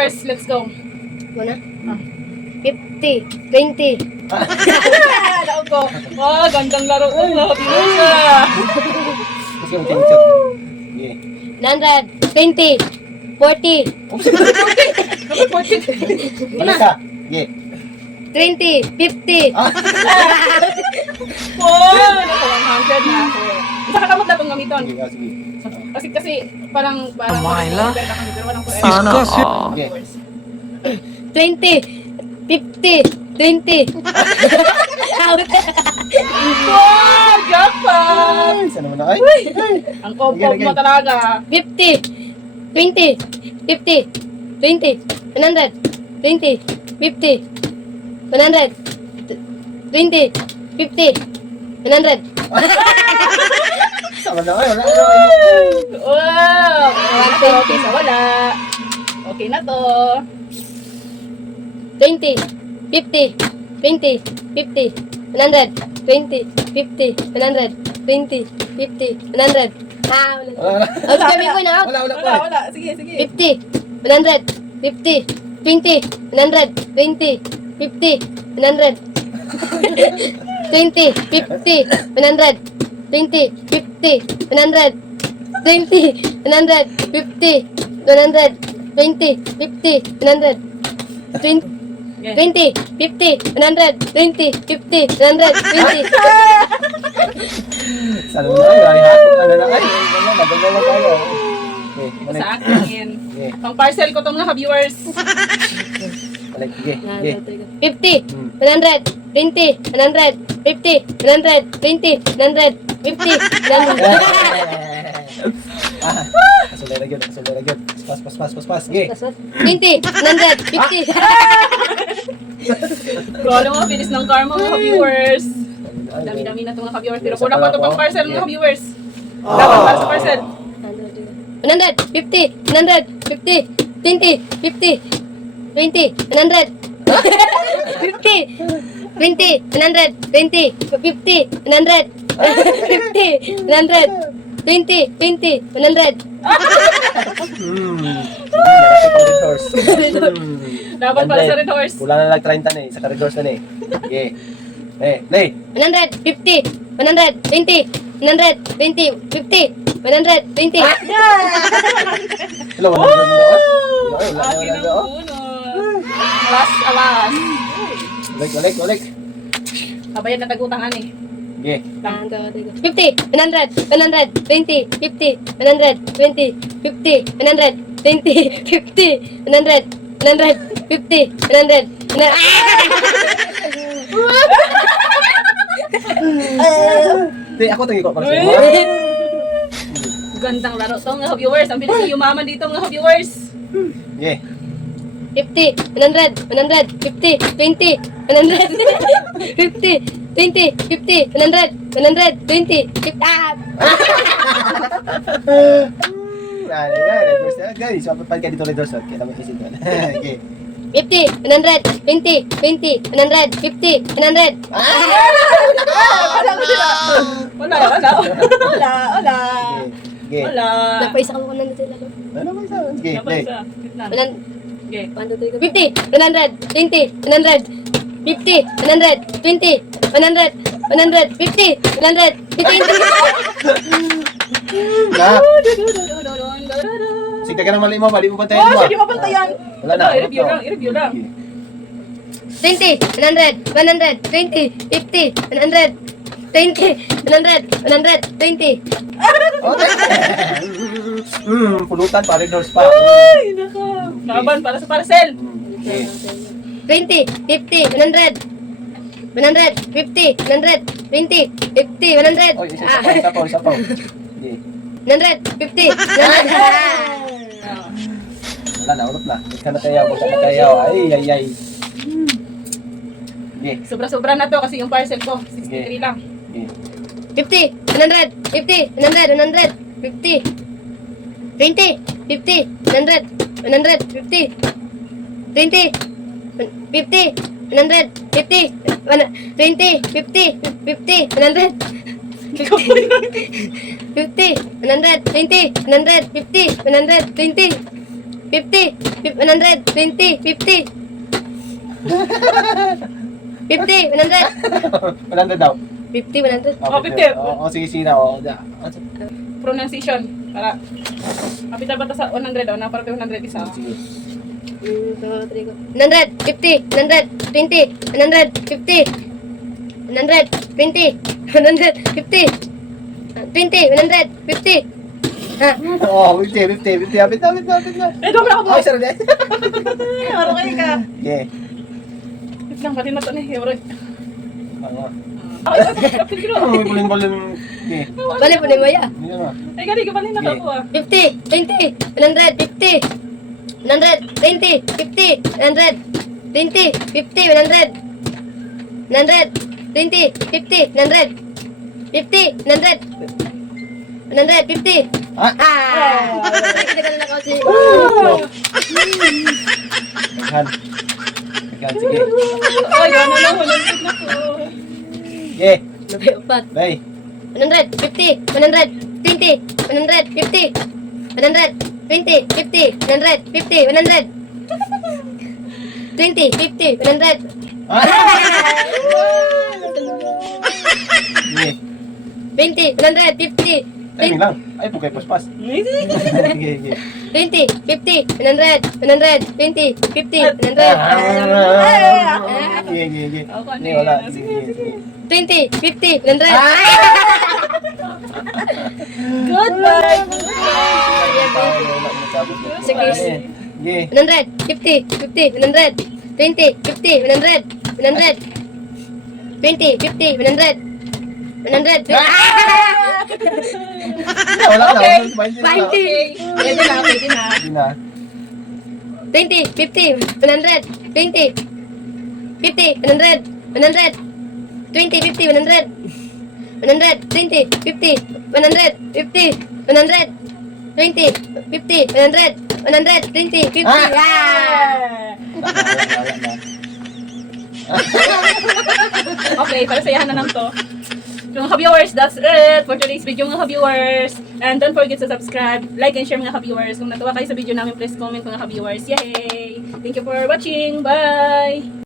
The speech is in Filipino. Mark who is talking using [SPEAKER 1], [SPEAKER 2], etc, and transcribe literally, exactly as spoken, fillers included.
[SPEAKER 1] viewers, let's go.
[SPEAKER 2] Muna? fifty, twenty.
[SPEAKER 1] Daog ko. Oh, gandang laro to mga viewers ah.
[SPEAKER 3] Let's go, ching ching. Yeah.
[SPEAKER 2] one hundred, twenty, forty,
[SPEAKER 3] Balik ka. Yeah.
[SPEAKER 2] twenty, fifty.
[SPEAKER 3] Ah.
[SPEAKER 1] Oh, nasa one hundred na ako. Isa ka kamot na itong gamiton.
[SPEAKER 3] Sige, ah, sige.
[SPEAKER 1] Kasi kasi parang parang
[SPEAKER 4] Amay la.
[SPEAKER 1] pero walang forever.
[SPEAKER 4] Sana
[SPEAKER 1] Mga
[SPEAKER 4] all.
[SPEAKER 1] viewers.
[SPEAKER 2] twenty, fifty, twenty.
[SPEAKER 1] Wow, jackpot!
[SPEAKER 3] Ay, saan naman na? Ay,
[SPEAKER 1] Ang pop-pop mo talaga.
[SPEAKER 2] fifty, twenty, fifty, twenty, one hundred, twenty, fifty, one hundred, twenty, fifty, one hundred.
[SPEAKER 3] saan naman na? Ay, wala. wala.
[SPEAKER 1] Wow! Okay sa wala. Okay na to.
[SPEAKER 2] twenty, fifty, twenty, fifty, one hundred, twenty, fifty, one hundred, twenty, fifty, one hundred. Ah, wala.
[SPEAKER 3] Wala, wala.
[SPEAKER 2] Out kami ko na out.
[SPEAKER 3] Wala, wala,
[SPEAKER 1] Wala,
[SPEAKER 3] wala.
[SPEAKER 1] wala. Sige, sige.
[SPEAKER 2] fifty, one hundred, fifty, twenty, one hundred, twenty, fifty, one hundred. twenty, fifty, one hundred, twenty, fifty, one hundred, twenty, one hundred, fifty, one hundred, twenty, fifty, one hundred, twenty, twenty, fifty, one hundred, twenty, fifty, one hundred, twenty.
[SPEAKER 3] Saan naman na? Ay, ay, hapon. Ano na? Ay, ganyan, naganda lang tayo. Okay, balik.
[SPEAKER 1] Sa akin.
[SPEAKER 3] Okay,
[SPEAKER 1] Pang parcel ko tong mga viewers.
[SPEAKER 3] balik. Okay, okay.
[SPEAKER 2] fifty, one hundred, twenty, one hundred, fifty, one hundred, twenty, one hundred, fifty, one hundred.
[SPEAKER 3] Ah, kasulay na yun, kasulay na yun. Pas, pas, pas, pas, pas. Okay.
[SPEAKER 2] twenty, one hundred, fifty.
[SPEAKER 1] Grabe mga bilis ng karma mga viewers. Dami-dami na itong mga viewers. Pero kulang pa ito pang parcel mga viewers. Dapat para sa parcel.
[SPEAKER 2] one hundred, fifty, one hundred, fifty, twenty, fifty, twenty, one hundred, fifty, twenty, one hundred, twenty, fifty, one hundred, fifty, one hundred, twenty, twenty, one hundred.
[SPEAKER 3] Hmm. Malaki pang red horse. Hmm.
[SPEAKER 1] Dapat para sa red horse.
[SPEAKER 3] Kulang na lang thirty na eh. Sa red horse na eh. Okay. Eh, Nay.
[SPEAKER 2] one hundred, fifty, one hundred, twenty, one hundred, twenty, fifty, one hundred, twenty.
[SPEAKER 3] Hello, wala na wala. Ay, wala
[SPEAKER 1] Akin
[SPEAKER 3] na
[SPEAKER 1] ang
[SPEAKER 3] wala.
[SPEAKER 1] puno. Alas, alas.
[SPEAKER 3] Balik, balik, balik.
[SPEAKER 1] Kabayad na tagutangan eh.
[SPEAKER 3] Okay.
[SPEAKER 2] fifty, one hundred, one hundred, twenty, fifty, one hundred, twenty, fifty, one hundred, twenty, fifty, one hundred, one hundred, fifty, one hundred, one hundred.
[SPEAKER 3] Hindi, ako tingin ko para sa
[SPEAKER 1] Uy!
[SPEAKER 3] mga.
[SPEAKER 1] Gandang laro to mga viewers. Ang bilis yumaman dito mga viewers.
[SPEAKER 3] Okay.
[SPEAKER 2] fifty, one hundred, one hundred, fifty, twenty, one hundred, fifty, twenty, fifty, one hundred, one hundred, twenty, fifty. Ah!
[SPEAKER 3] Ay, ay, red horse na. Guys, mapapal ka dito red horse. Okay, tama kasi doon. Okay.
[SPEAKER 2] fifty, one hundred, twenty, twenty, one hundred, fifty, one hundred.
[SPEAKER 1] Wala, wala. Wala, wala. Wala, wala.
[SPEAKER 3] Okay. Okay.
[SPEAKER 1] Wala.
[SPEAKER 2] Napaisa ko na nito lang.
[SPEAKER 3] Ano ba isa? Okay,
[SPEAKER 1] Dapat
[SPEAKER 3] play.
[SPEAKER 1] sa gitna. Okay.
[SPEAKER 2] fifty, one hundred, twenty, one hundred, fifty, one hundred, twenty, one hundred, one hundred, fifty, one hundred, fifty.
[SPEAKER 3] Na. Sige ka na mali mo, mali mo ba tayo?
[SPEAKER 1] Oh, sige mapantayan.
[SPEAKER 3] Wala na.
[SPEAKER 1] I-review lang, i-review lang.
[SPEAKER 2] twenty, one hundred, one hundred, twenty, fifty, one hundred, twenty, one hundred, one hundred, twenty.
[SPEAKER 3] Okay. Hmm, pulutan pa, red horse pa.
[SPEAKER 1] Ay, naka. Laban para sa parcel.
[SPEAKER 3] Okay.
[SPEAKER 2] twenty, fifty, one hundred, one hundred, fifty, one hundred, twenty, fifty, one hundred.
[SPEAKER 3] Oh, isa
[SPEAKER 2] Ah,
[SPEAKER 3] pa, isa pa, isa pa. Okay.
[SPEAKER 2] one hundred, fifty, one hundred.
[SPEAKER 3] Wala na, ulot na. Huwag ka na kayaw, huwag ka na kayaw. Ay, ay, ay. Okay.
[SPEAKER 1] Sobra-sobra na to kasi yung parcel ko. sixty-three lang.
[SPEAKER 3] Okay.
[SPEAKER 2] fifty, one hundred, fifty, one hundred, one hundred, fifty, twenty, fifty, one hundred, one hundred, fifty, twenty, fifty, one hundred, fifty, twenty, fifty, fifty, one hundred, fifty, one hundred, twenty, one hundred, fifty, one hundred, twenty, fifty, one hundred, twenty, fifty. fifty, one hundred.
[SPEAKER 3] one hundred daw.
[SPEAKER 2] fifty, one hundred.
[SPEAKER 1] Oh, fifty.
[SPEAKER 3] Oo, sige, sige na. Oo, da.
[SPEAKER 1] Pronunciation. Para. Kapital ba ito sa one hundred? O, na para one hundred isa.
[SPEAKER 3] Sige.
[SPEAKER 2] one hundred, fifty, one hundred, twenty, one hundred, fifty, one hundred, twenty, one hundred, fifty, twenty, one hundred, fifty. Ha?
[SPEAKER 3] Oo, fifty, fifty, fifty. Hapit na, hapit na, hapit na.
[SPEAKER 1] Eh, dami na ako po.
[SPEAKER 3] Ay, sarap din.
[SPEAKER 1] Maro kayo ka.
[SPEAKER 3] Okay.
[SPEAKER 1] Wait lang, pati na ito ni Hero.
[SPEAKER 3] Ano?
[SPEAKER 1] Ay, kapit ko.
[SPEAKER 3] May balin-balin. Okay.
[SPEAKER 2] Balik po ni Maya.
[SPEAKER 3] Yun na.
[SPEAKER 1] Ay, gali, kapalin na ako ah.
[SPEAKER 2] fifty, twenty, one hundred, fifty, one hundred, twenty, fifty, one hundred, twenty, fifty, one hundred, one hundred, twenty, fifty, one hundred, fifty, one hundred, one hundred, fifty.
[SPEAKER 3] Ah!
[SPEAKER 2] Ah! Nagdagal na kasi.
[SPEAKER 3] Naghan. Naghan, sige.
[SPEAKER 1] Ay, gano'n lang. Walang na ko.
[SPEAKER 3] Okay.
[SPEAKER 2] Upat.
[SPEAKER 3] Bay.
[SPEAKER 2] one hundred, fifty, one hundred, twenty, one hundred, fifty, one hundred, twenty, fifty, one hundred, fifty, one hundred, twenty, fifty, one hundred.
[SPEAKER 3] Ah! Sige.
[SPEAKER 2] twenty, one hundred, fifty,
[SPEAKER 3] Timing lang. Ay, pugay paspas. Sige, sige.
[SPEAKER 2] twenty, fifty, one hundred, one hundred, twenty, fifty, one hundred,
[SPEAKER 3] Sige, sige, sige.
[SPEAKER 1] Ako
[SPEAKER 3] Hindi,
[SPEAKER 1] na
[SPEAKER 3] wala.
[SPEAKER 1] yun.
[SPEAKER 3] Sige, sige, sige.
[SPEAKER 2] twenty, fifty, one hundred.
[SPEAKER 1] Goodbye.
[SPEAKER 2] Sige.
[SPEAKER 3] Sige.
[SPEAKER 2] one hundred, fifty, fifty, one hundred, twenty, fifty, one hundred, one hundred, twenty, fifty, one hundred, one hundred,
[SPEAKER 3] Wala na.
[SPEAKER 1] Okay.
[SPEAKER 2] twenty,
[SPEAKER 1] Pwede na, pwede na.
[SPEAKER 3] Hindi na.
[SPEAKER 2] twenty, fifty, one hundred, twenty, fifty, one hundred, one hundred, twenty, fifty, one hundred, one hundred, twenty, fifty, one hundred, fifty, one hundred, twenty, fifty, one hundred, one hundred, twenty, fifty.
[SPEAKER 3] Ah!
[SPEAKER 2] Ah!
[SPEAKER 3] Wala na.
[SPEAKER 1] Okay, para sayahan na lang to. So, mga ka-viewers, that's it for today's video, mga ka-viewers. And don't forget to subscribe, like, and share, mga ka-viewers. Kung natuwa kayo sa video namin, please comment, mga ka-viewers. Yay! Thank you for watching. Bye!